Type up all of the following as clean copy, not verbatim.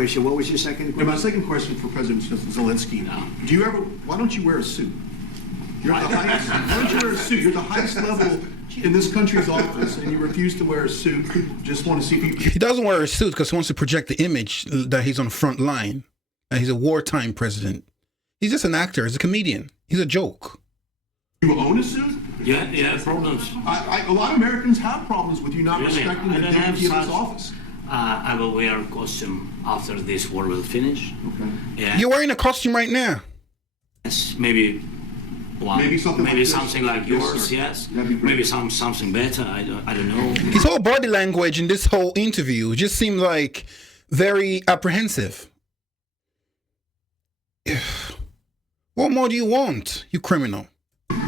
What was your second And question? my second question for President Zelensky. Why don't you wear a suit? You're the highest, why don't you wear a suit? You're the highest level in this country's office, and you refuse to wear a suit. Just want to see people. He doesn't wear a suit because he wants to project the image that he's on the front line. That he's a wartime president. He's just an actor. He's a comedian. He's a joke. You own a suit? Yeah, problems. A lot of Americans have problems with you not Really? respecting I the don't have dignity of this such- office. I will wear a costume after this war will finish. Okay. Yeah. You're wearing a costume right now. Yes, maybe one. Maybe something like this. something like Yes, yours. sir. Yes. That'd be great. Maybe something better. I don't know. His whole body language in this whole interview just seemed like very apprehensive. What more do you want, you criminal?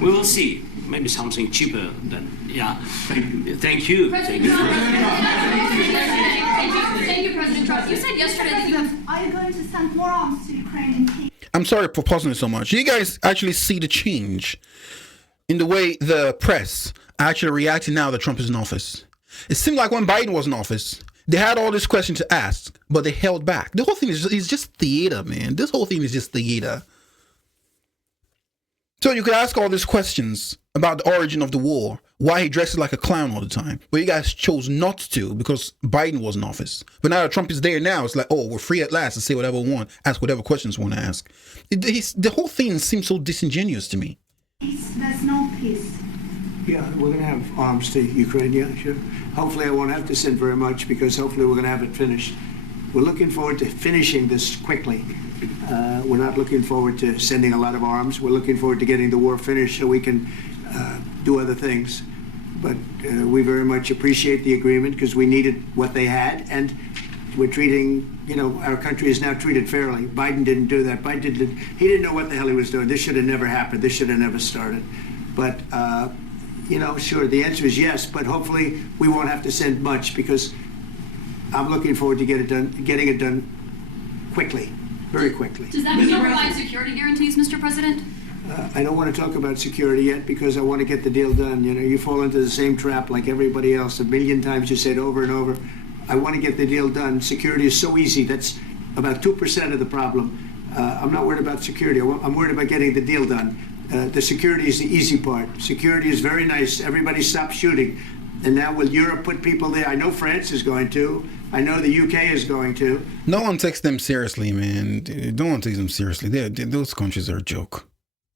We will see. Maybe something cheaper than yeah. Thank you. Thank you. President Trump, thank you, President Trump. You said yesterday that you have. Are you going to send more arms to Ukrainian people? I'm sorry for pausing it so much. You guys actually see the change in the way the press are actually reacting now that Trump is in office. It seemed like when Biden was in office, they had all these questions to ask, but they held back. The whole thing is just theater, man. This whole thing is just theater. So you could ask all these questions about the origin of the war, why he dresses like a clown all the time. But you guys chose not to because Biden was in office. But now that Trump is there now, it's like, oh, we're free at last to say whatever we want, ask whatever questions we want to ask. The whole thing seems so disingenuous to me. Peace. There's no peace. Yeah, we're going to have arms to Ukraine, yeah, sure. Hopefully I won't have to send very much because hopefully we're going to have it finished. We're looking forward to finishing this quickly. We're not looking forward to sending a lot of arms. We're looking forward to getting the war finished so we can do other things. But we very much appreciate the agreement because we needed what they had, and we're treating, our country is now treated fairly. Biden didn't do that. He didn't know what the hell he was doing. This should have never happened. This should have never started. But, sure, the answer is yes, but hopefully we won't have to send much because I'm looking forward to getting it done quickly, very quickly. Does that mean you'll provide security guarantees, Mr. President? I don't want to talk about security yet because I want to get the deal done. You fall into the same trap like everybody else. A million times you said over and over, I want to get the deal done. Security is so easy. That's about 2% of the problem. I'm not worried about security. I'm worried about getting the deal done. The security is the easy part. Security is very nice. Everybody stopped shooting. And now will Europe put people there? I know France is going to. I know the UK is going to. No one takes them seriously, man. No one takes them seriously. Those countries are a joke.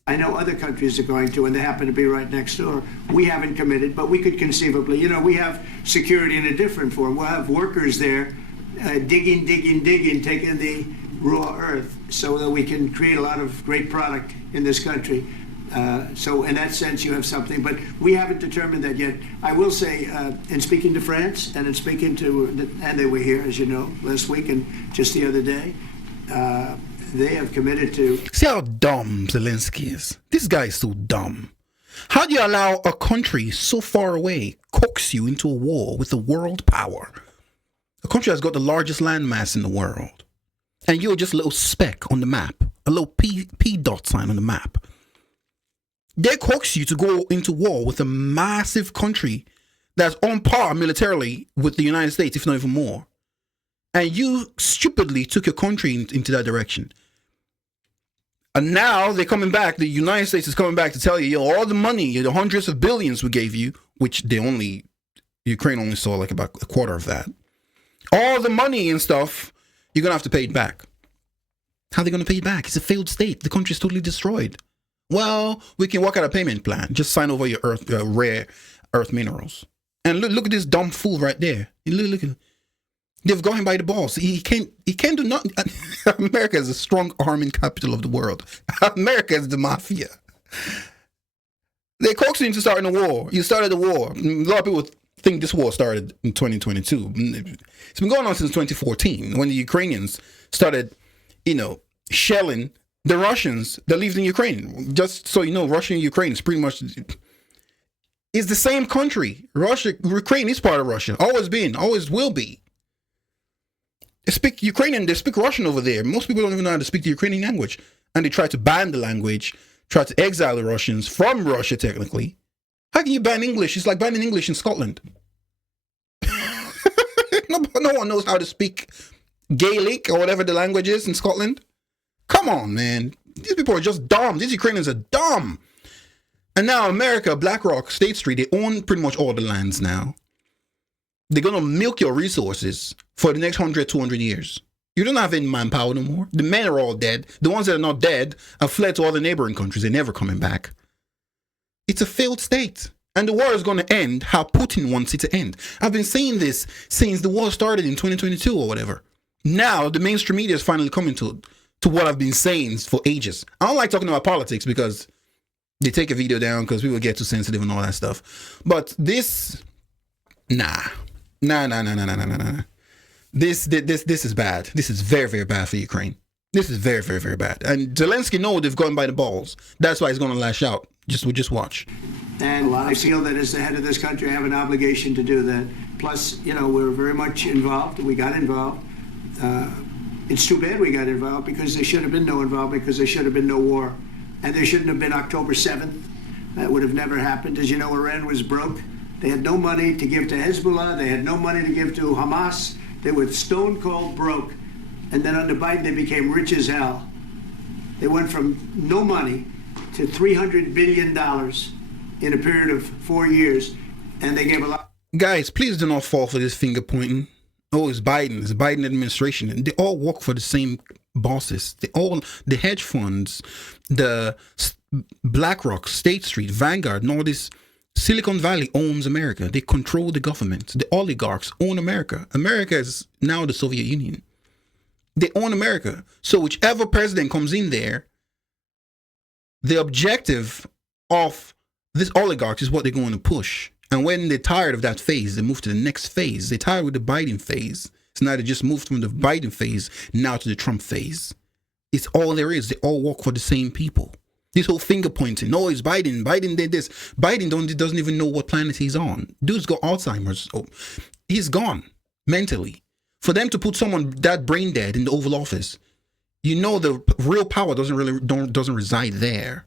I know other countries are going to, and they happen to be right next door. We haven't committed, but we could conceivably. We have security in a different form. We'll have workers there digging, taking the raw earth so that we can create a lot of great product in this country. So in that sense, you have something, but we haven't determined that yet. I will say, in speaking to France and in speaking to, and they were here, as you know, last week and just the other day, they have committed to. See how dumb Zelensky is? This guy is so dumb. How do you allow a country so far away coax you into a war with a world power? A country that's got the largest landmass in the world. And you're just a little speck on the map. A little P dot sign on the map. They coax you to go into war with a massive country that's on par militarily with the United States, if not even more. And you stupidly took your country into that direction. And now they're coming back. The United States is coming back to tell you, all the money, the hundreds of billions we gave you, which Ukraine only saw like about a quarter of that. All the money and stuff, you're going to have to pay it back. How are they going to pay it back? It's a failed state. The country is totally destroyed. Well, we can work out a payment plan. Just sign over your rare earth minerals. And look at this dumb fool right there. Look at. They've got him by the balls. He can't do nothing. America is a strong arming capital of the world. America is the mafia. They coaxed you into starting a war. You started a war. A lot of people think this war started in 2022. It's been going on since 2014 when the Ukrainians started, shelling the Russians that lived in Ukraine. Just so you know, Russia and Ukraine is pretty much is the same country. Ukraine is part of Russia. Always been, always will be. They speak Ukrainian, they speak Russian over there. Most people don't even know how to speak the Ukrainian language. And they try to ban the language, try to exile the Russians from Russia, technically. How can you ban English? It's like banning English in Scotland. No one knows how to speak Gaelic or whatever the language is in Scotland. Come on, man. These people are just dumb. These Ukrainians are dumb. And now America, BlackRock, State Street, they own pretty much all the lands now. They're going to milk your resources for the next 100, 200 years. You don't have any manpower no more. The men are all dead. The ones that are not dead have fled to all the neighboring countries. They're never coming back. It's a failed state. And the war is going to end how Putin wants it to end. I've been saying this since the war started in 2022 or whatever. Now, the mainstream media is finally coming to what I've been saying for ages. I don't like talking about politics because they take a video down because people get too sensitive and all that stuff. But this, nah. This is bad. This is very, very bad for Ukraine. This is very, very, very bad. And Zelensky knows they've gone by the balls. That's why he's going to lash out. Just watch. And I feel that as the head of this country, I have an obligation to do that. Plus, you know, we're very much involved. We got involved. It's too bad we got involved because there should have been no involvement because there should have been no war. And there shouldn't have been October 7th. That would have never happened. As you know, Iran was broke. They had no money to give to Hezbollah. They had no money to give to Hamas. They were stone cold broke. And then under Biden, they became rich as hell. They went from no money to $300 billion in a period of 4 years. And they gave a lot. Guys, please do not fall for this finger pointing. Oh, it's Biden. It's the Biden administration. And they all work for the same bosses. The hedge funds, the BlackRock, State Street, Vanguard, and all this. Silicon Valley owns America. They control the government. The oligarchs own America. America is now the Soviet Union. They own America. So whichever president comes in there, the objective of this oligarchs is what they're going to push. And when they're tired of that phase, they move to the next phase. They're tired with the Biden phase. So now they just moved from the Biden phase now to the Trump phase. It's all there is. They all work for the same people. This whole finger pointing. No, it's Biden. Biden did this. Biden doesn't even know what planet he's on. Dude's got Alzheimer's. Oh, he's gone mentally. For them to put someone that brain dead in the Oval Office, you know the real power doesn't reside there.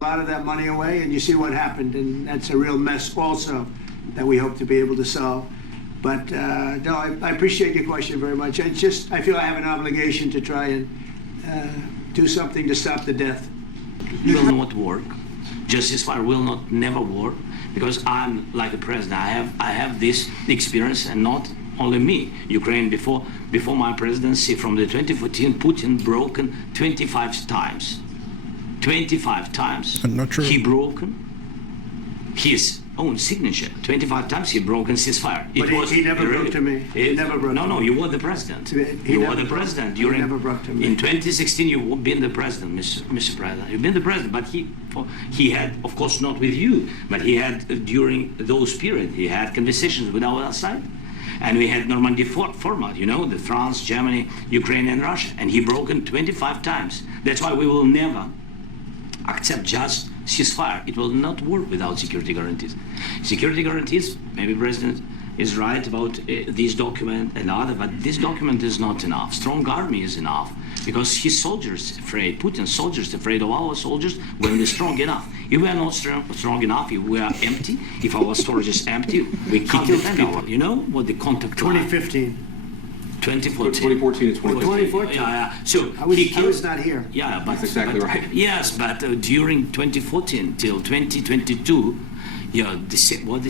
A lot of that money away, and you see what happened, and that's a real mess also that we hope to be able to solve. But no, I appreciate your question very much. I feel I have an obligation to try and do something to stop the death. Will not work. Ceasefire will not never work because I'm like a president. I have this experience, and not only me. Ukraine before my presidency, from the 2014, Putin broken 25 times. 25 times. Not true. He broken his own signature. 25 times he broken ceasefire. But he never broke to me. He never broke to me. No, you were the president. You were the president. He never broke to me. In 2016, you've been the president, Mr. President. You've been the president, but he had, of course, not with you, but he had, during those periods, he had conversations with our side. And we had Normandy format, you know, the France, Germany, Ukraine, and Russia. And he broken 25 times. That's why we will never accept just ceasefire. It will not work without security guarantees. Security guarantees, maybe President is right about this document and other, but this document is not enough. Strong army is enough because his soldiers afraid, Putin's soldiers afraid of our soldiers when they're strong enough. If we are not strong enough, if we are empty, if our storage is empty, we can't defend our, you know what the contact 2015. 2014 and 2014. Yeah. So I was not here. Yeah, but That's exactly right. Yes, but during 2014 till 2022, the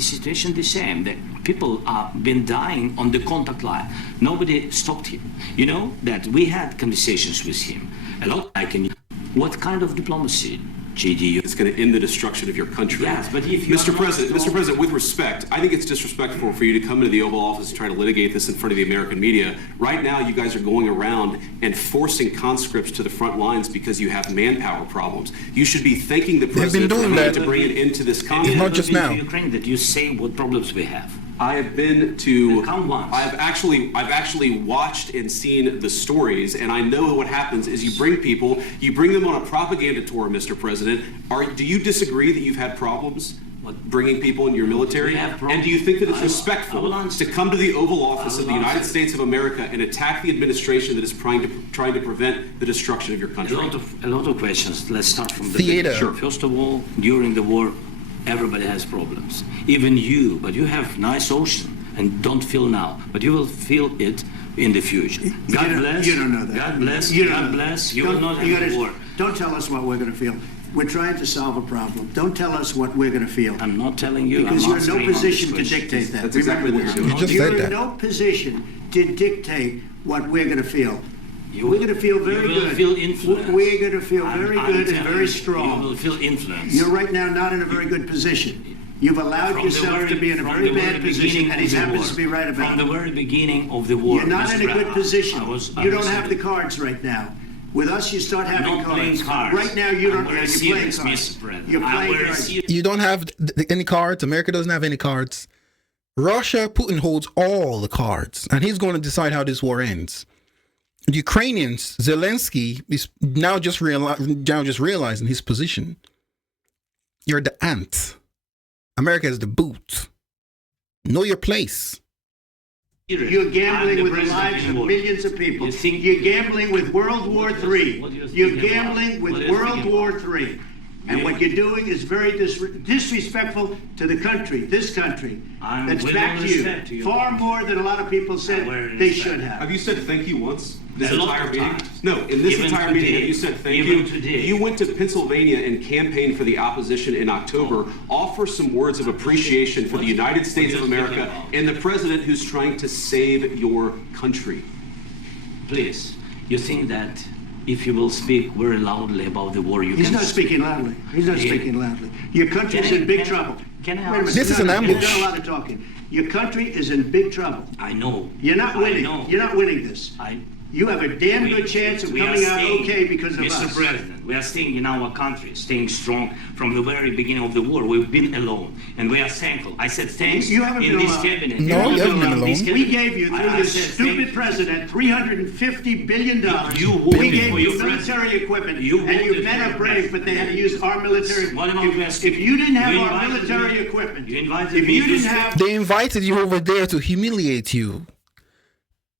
situation the same. The people have been dying on the contact line. Nobody stopped him. You know that we had conversations with him a lot. What kind of diplomacy? JD, It's going to end the destruction of your country. Yes, but if you Mr. President, with respect, I think it's disrespectful for you to come into the Oval Office and try to litigate this in front of the American media. Right now, you guys are going around and forcing conscripts to the front lines because you have manpower problems. You should be thanking the president for coming to bring it into this conflict. Not just now. Ukraine that you say what problems we have. I have been to. Come once. I've actually watched and seen the stories, and I know what happens is you bring them on a propaganda tour, Mr. President. Do you disagree that you've had problems bringing people in your military? And do you think that it's respectful to come to the Oval Office of the United States of America and attack the administration that is trying to prevent the destruction of your country? A lot of questions. Let's start from the Theater. beginning. Sure. First of all, during the war, everybody has problems. Even you, but you have nice ocean and don't feel now. But you will feel it in the future. God bless. You don't know that. God bless. You don't God know that. bless. You Don't- will not you have gotta- a war. Don't tell us what we're going to feel. We're trying to solve a problem. Don't tell us what we're going to feel. I'm not telling you. Because I'm you're in no answering on position to this question. dictate that. That's exactly Remember what this. you're doing. You just You're said in that. no position to dictate what we're going to feel. You We're will- going to feel very you will good. feel influenced. We're going to feel I'm- very I'm good and telling very you, strong. You will feel influence. You're right now not in a very good position. You've allowed From the yourself very- to be in a from very the bad very position, beginning and of he the happens war. to be right about From the it. very beginning of the war. You're not in a Mr. good Brown, position. I was You don't have the saying- cards right now. With us, you start having I'm not playing cards. cards. Right now, you don't. I'm very You're playing serious, cards. Mr. President. You're I'm playing very cards. serious. You don't have any cards. America doesn't have any cards. Russia, Putin holds all the cards, and he's going to decide how this war ends. The Ukrainians, Zelensky is now just realizing his position. You're the ant. America is the boot. Know your place. You're gambling I'm the with the president lives in of war. millions of people. You think- You're gambling with World War III. What do you think You're about? gambling with What do you World think War about? III. And Yeah. what you're doing is very disrespectful to the country, this country, I'm that's with back all to you. respect to you. Far more than a lot of people said very they respect. should Have have. you said thank you once? This A lot entire of meeting? times. No, in this Even entire today. meeting, have you said thank Even you? today. You went to Pennsylvania and campaigned for the opposition in October. Offer some words of appreciation for the United States of What are you America speaking about? and the president who's trying to save your country. Please, you think that if you will speak very loudly about the war, you He's can not speaking loudly. He's not Yeah. speaking loudly. Your country's Can I- in big can I- trouble. can I Wait a minute. ask- This is an You've ambush. done a lot of talking. Your country is in big trouble. I know. You're not I winning. know. You're not winning this. You have a damn good chance of we are coming out staying- okay because of Mr. us. President, we are staying in our country, staying strong from the very beginning of the war. We've been alone, and we are thankful. I said thanks You haven't in been this alone. cabinet. No, you haven't been In this alone. We cabinet. gave you, through I this said stupid thank- president, $350 billion. You voted We gave for you your military equipment, You and you voted men for are your brave, president. but they had to use our military. What am I asking? If you didn't have You our invited military me- equipment, you invited if me you to didn't stay- have, They invited you over there to humiliate you.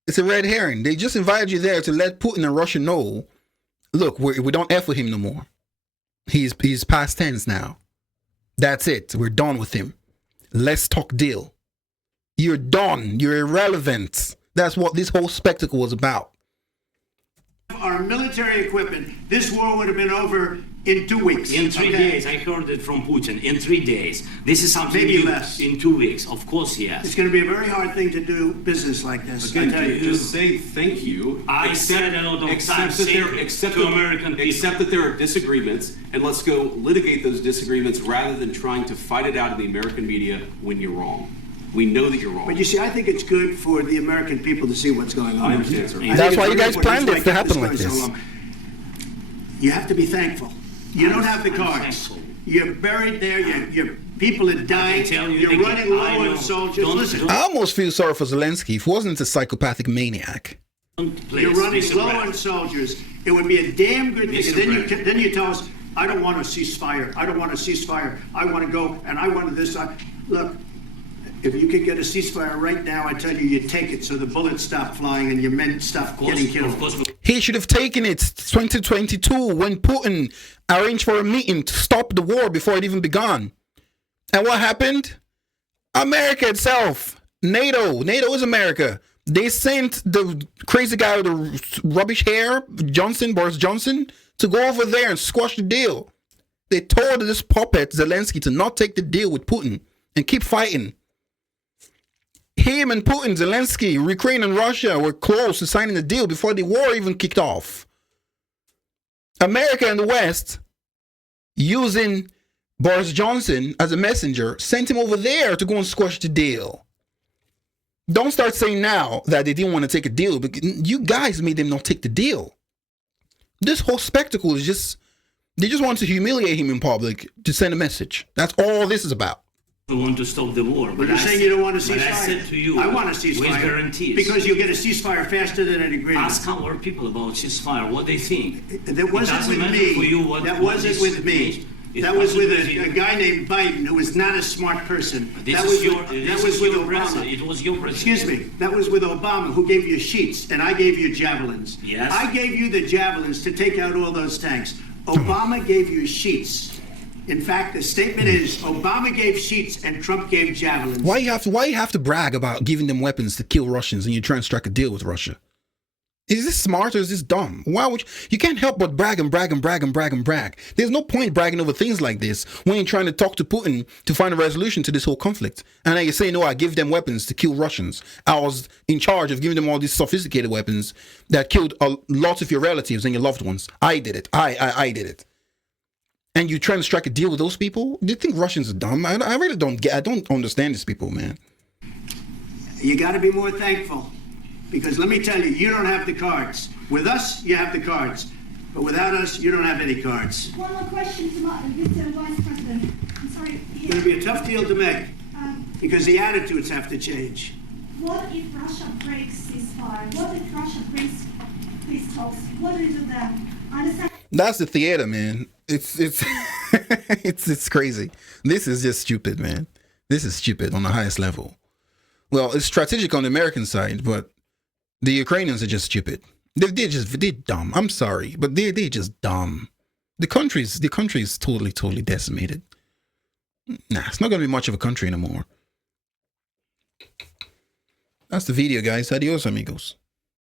It's a red herring. They just invited you there to let Putin and Russia know, look, we don't F with him no more. He's past tense now. That's it. We're done with him. Let's talk deal. You're done. You're irrelevant. That's what this whole spectacle was about. our military equipment, this war would have been over in 2 weeks. In 3 okay? days, I heard it from Putin. In 3 days, this is something Maybe new. less. In 2 weeks, of course, It's yes. going to be a very hard thing to do business like this. I Again, tell you. just say thank you. I said a lot of times thank you to American people. Accept that there are disagreements, and let's go litigate those disagreements rather than trying to fight it out in the American media when you're wrong. We know that you're wrong. But you see, I think it's good for the American people to see what's going on. I understand, sir. I think That's it's why you very guys important. planned That's it to why I kept happen like going so this. long. You have to be thankful. You don't have the I'm cards. thankful. You're buried there. Your people are dying. tell you You're again, running low I know. on soldiers. Don't- Listen, I almost feel sorry for Zelensky if he wasn't a psychopathic maniac. Please, you're running Mr. low President. on soldiers. It would be a damn good thing. Mr. And President. then you tell us, I don't want a ceasefire. I don't want a ceasefire. I want to go and I want this. Look, if you could get a ceasefire right now, I tell you, you take it so the bullets stop flying and your men stop getting killed. Of course, He should have taken it 2022 when Putin arranged for a meeting to stop the war before it even began. And what happened? America itself, NATO is America. They sent the crazy guy with the rubbish hair, Boris Johnson, to go over there and squash the deal. They told this puppet, Zelensky, to not take the deal with Putin and keep fighting. Him and Putin, Zelensky, Ukraine and Russia were close to signing the deal before the war even kicked off. America and the West, using Boris Johnson as a messenger, sent him over there to go and squash the deal. Don't start saying now that they didn't want to take a deal, because you guys made them not take the deal. This whole spectacle is they just want to humiliate him in public to send a message. That's all this is about. we want to stop the war. But you're saying you don't want a But ceasefire. I said to you, I want a ceasefire. with guarantees. Because you'll get a ceasefire faster than an agreement. Ask our people about ceasefire, what they think. That wasn't doesn't with matter me. for you what- That what wasn't is- with me. it That was with wasn't a with you. guy named Biden who was not a smart person. This That is was your, with, this that was is with your Obama. president. It was your president. Excuse me. That was with Obama, who gave you sheets, and I gave you javelins. Yes. I gave you the javelins to take out all those tanks. Obama gave you sheets. In fact, the statement is Obama gave sheets and Trump gave javelins. Why you have to brag about giving them weapons to kill Russians and you're trying to strike a deal with Russia? Is this smart or is this dumb? Why would you can't help but brag and brag and brag and brag and brag. There's no point bragging over things like this when you're trying to talk to Putin to find a resolution to this whole conflict. And now you're saying, no, I give them weapons to kill Russians. I was in charge of giving them all these sophisticated weapons that killed lots of your relatives and your loved ones. I did it. I did it. And you're trying to strike a deal with those people? Do you think Russians are dumb? I really don't get. I don't understand these people, man. You got to be more thankful, because let me tell you, you don't have the cards. With us, you have the cards, but without us, you don't have any cards. One more question to Mr. Vice President. I'm sorry. It's going to be a tough deal to make, because the attitudes have to change. What if Russia breaks ceasefire? What if Russia breaks peace talks? What do we do then? I understand. That's the theater, man. It's it's crazy. This is just stupid, man. This is stupid on the highest level. Well, it's strategic on the American side, but the Ukrainians are just stupid. They're dumb. I'm sorry, but they're just dumb. The country is totally decimated. Nah, it's not gonna be much of a country anymore. That's the video, guys. Adios, amigos.